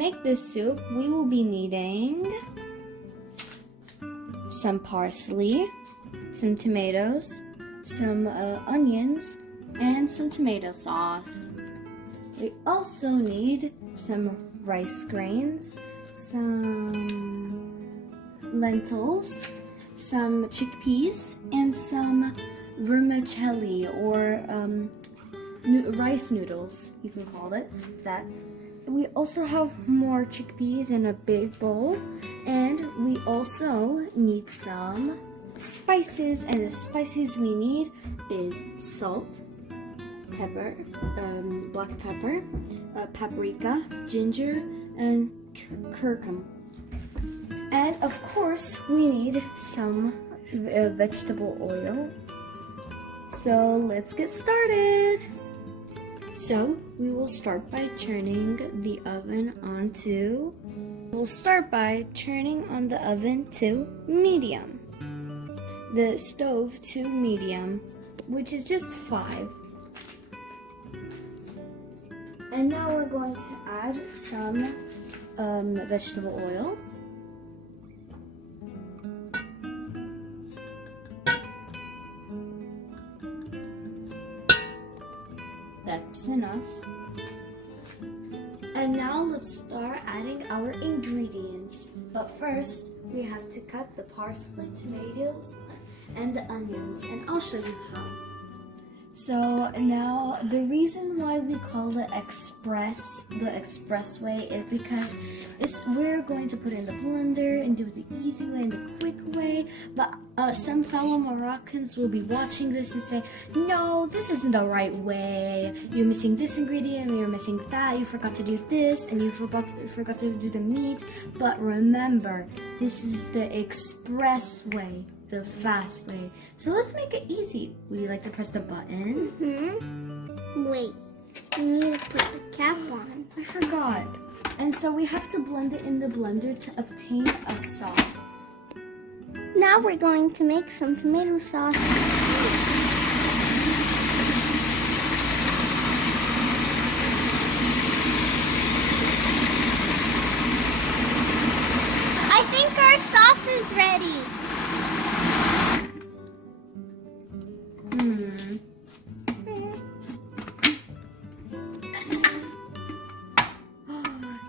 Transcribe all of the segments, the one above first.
make this soup, we will be needing some parsley, some tomatoes, some onions, and some tomato sauce. We also need some rice grains, some lentils, some chickpeas, and some vermicelli or rice noodles, you can call it that. We also have more chickpeas in a big bowl, and we also need some spices, and the spices we need is salt, pepper, black pepper, paprika, ginger, and curcum. And of course, we need some vegetable oil. So let's get started. So we will start by turning the oven onto. We'll start by turning on the oven to medium. The stove to medium, which is just 5. And now we're going to add some vegetable oil. That's enough. And now let's start adding our ingredients. But first, we have to cut the parsley, tomatoes, and the onions, and I'll show you how. So now the reason why we call it the express way is because we're going to put it in the blender and do it the easy way and the quick way. But some fellow Moroccans will be watching this and say, no, this isn't the right way. You're missing this ingredient, you're missing that, you forgot to do this, and you forgot to do the meat. But remember, this is the express way, the fast way. So let's make it easy. Would you like to press the button? Wait, you need to put the cap on. I forgot. And so we have to blend it in the blender to obtain a sauce. Now we're going to make some tomato sauce. I think our sauce is ready.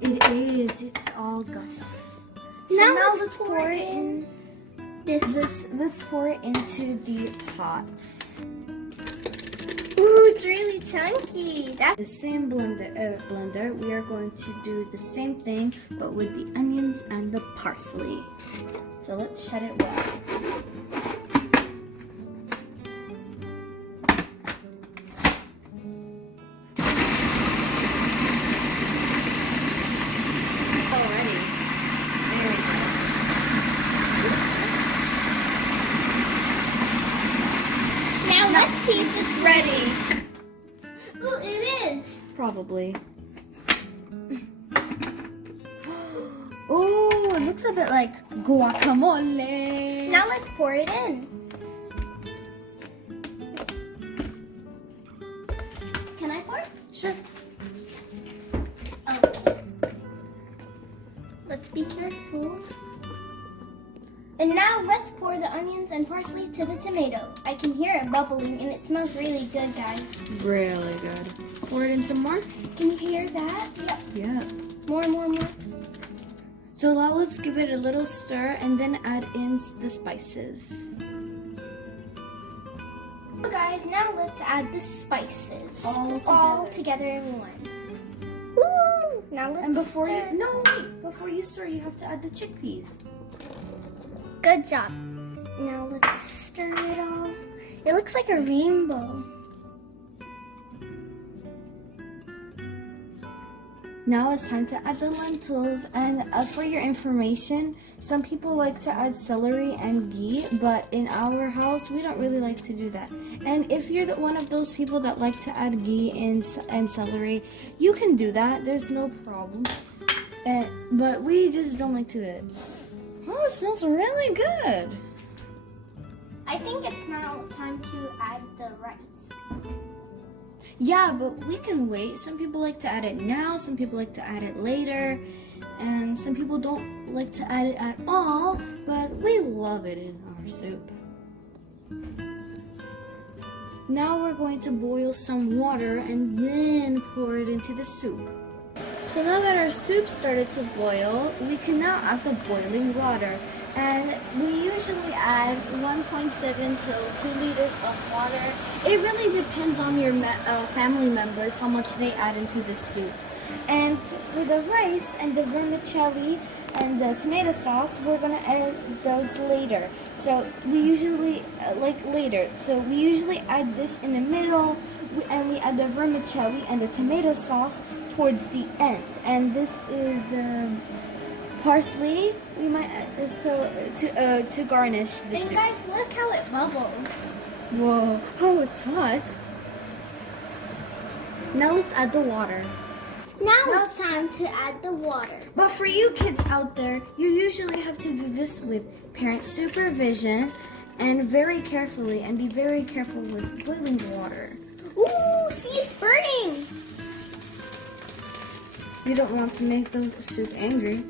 It is. It's all gushed. So now let's pour it in. Let's pour it into the pots. Ooh, it's really chunky. The same blender, we are going to do the same thing, but with the onions and the parsley. So let's shut it well. Let's see if it's ready. Oh, it is. Probably. Oh, it looks a bit like guacamole. Now let's pour it in. Can I pour? Sure. Okay. Let's be careful. And now let's pour the onions and parsley to the tomato. I can hear it bubbling and it smells really good, guys. Really good. Pour it in some more. Can you hear that? Yep. Yeah. More. So now let's give it a little stir and then add in the spices. So guys, now let's add the spices. All together in one. Woo! Now let's before you stir, you have to add the chickpeas. Good job. Now let's stir it all. It looks like a rainbow. Now it's time to add the lentils, and for your information, some people like to add celery and ghee, but in our house we don't really like to do that. And if you're one of those people that like to add ghee and celery, you can do that, there's no problem. But we just don't like to do it. Oh, it smells really good. I think it's now time to add the rice. Yeah, but we can wait. Some people like to add it now, some people like to add it later, and some people don't like to add it at all, but we love it in our soup. Now we're going to boil some water and then pour it into the soup. So now that our soup started to boil, we can now add the boiling water. And we usually add 1.7 to 2 liters of water. It really depends on your family members how much they add into the soup. And for the rice and the vermicelli and the tomato sauce, we're gonna add those later. So we usually later. So we usually add this in the middle, and we add the vermicelli and the tomato sauce towards the end. And this is parsley. We might to garnish the soup. And guys, look how it bubbles. Whoa! Oh, it's hot. Now let's add the water. Now it's time to add the water. But for you kids out there, you usually have to do this with parent supervision and very carefully, and be very careful with boiling water. Ooh, see, it's burning. You don't want to make the soup angry.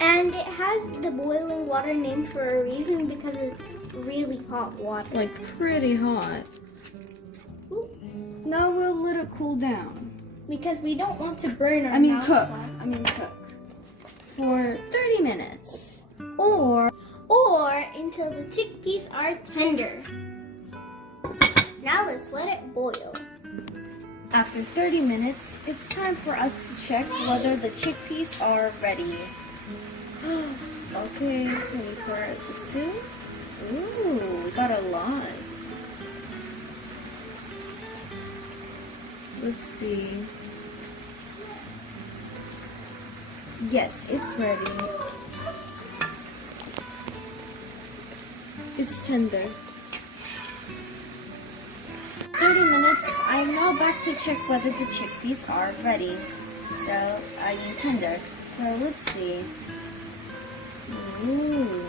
And it has the boiling water named for a reason, because it's really hot water. Like pretty hot. Ooh. Now we'll let it cool down. Because we don't want to burn our mouths cook. off. Cook. For 30 minutes. Or until the chickpeas are tender. Now let's let it boil. after 30 minutes, it's time for us to check whether the chickpeas are ready. Okay, can we pour out the soup? Ooh, we got a lot. Let's see. Yes, it's ready. It's tender. 30 minutes, I'm now back to check whether the chickpeas are ready. So, tender. So, let's see. Ooh.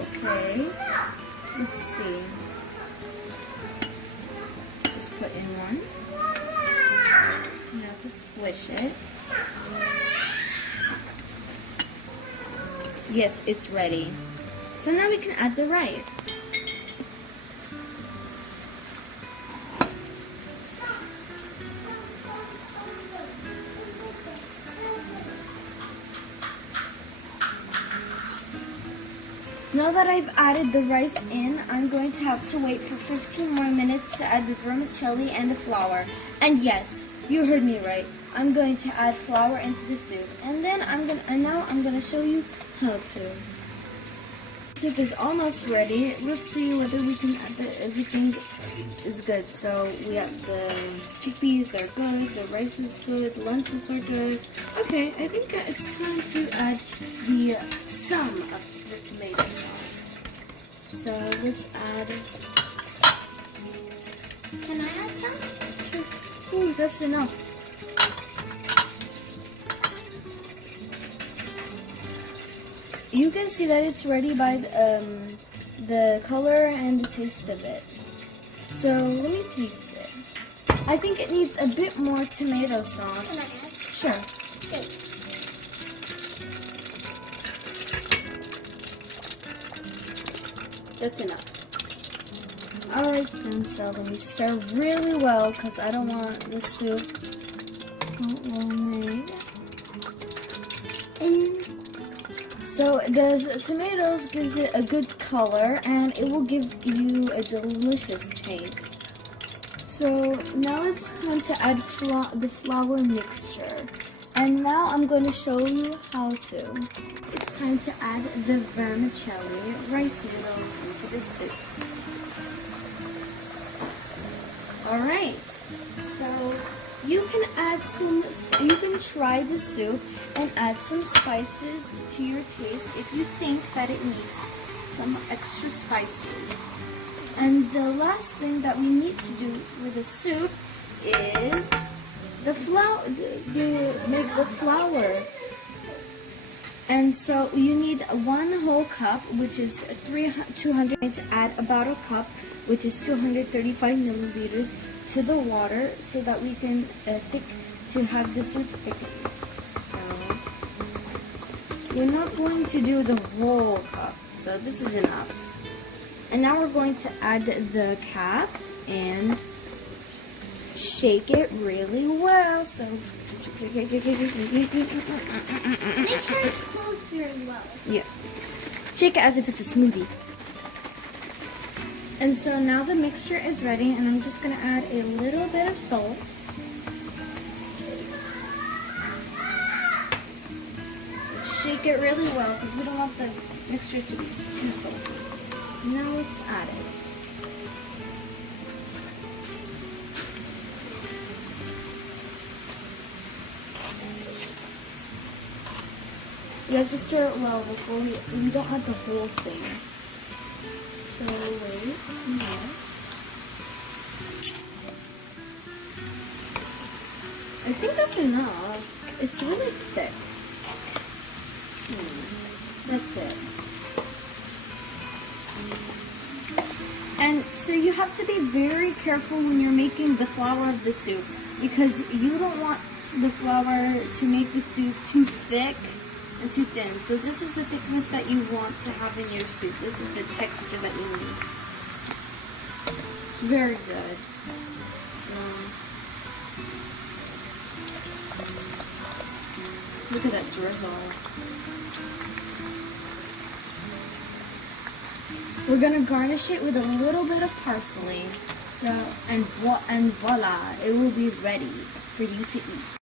Okay. Let's see. Just put in one. Now to squish it. Yes, it's ready. So now we can add the rice. Now that I've added the rice in, I'm going to have to wait for 15 more minutes to add the vermicelli and the flour. And yes, you heard me right. I'm going to add flour into the soup, and then now I'm gonna show you how to. Soup is almost ready. Let's see whether we can add everything is good. So we have the chickpeas, they're good, the rice is good, lentils are good. Okay, I think it's time to add the some of the tomato sauce. So let's add. Can I add some? Sure. Ooh, that's enough. You can see that it's ready by the color and the taste of it. So let me taste it. I think it needs a bit more tomato sauce. Can I add? Sure. Okay. That's enough. Alright then, so let me stir really well because I don't want the soup well made. So the tomatoes gives it a good color, and it will give you a delicious taste. So now it's time to add the flour mixture. And now I'm going to show you how to. It's time to add the vermicelli rice noodles into the soup. Alright, so you can try the soup and add some spices to your taste if you think that it needs some extra spices. And the last thing that we need to do with the soup is make the flour. And so you need 1 whole cup, which is 200, to add about a cup which is 235 milliliters, to the water so that we can have the soup thickened. So we're not going to do the whole cup, so this is enough. And now we're going to add the cap and shake it really well. So Make sure it's closed very well. yeah, shake it as if it's a smoothie. And so now the mixture is ready, and I'm just gonna add a little bit of salt. Shake it really well because we don't want the mixture to be too salty. Now let's add it. You have to stir it well before we don't add the whole thing. So wait some more. I think that's enough. It's really thick. That's it. And so you have to be very careful when you're making the flour of the soup, because you don't want the flour to make the soup too thick and too thin. So this is the thickness that you want to have in your soup. This is the texture that you need. It's very good. Look at that drizzle. We're gonna garnish it with a little bit of parsley. So and voila, it will be ready for you to eat.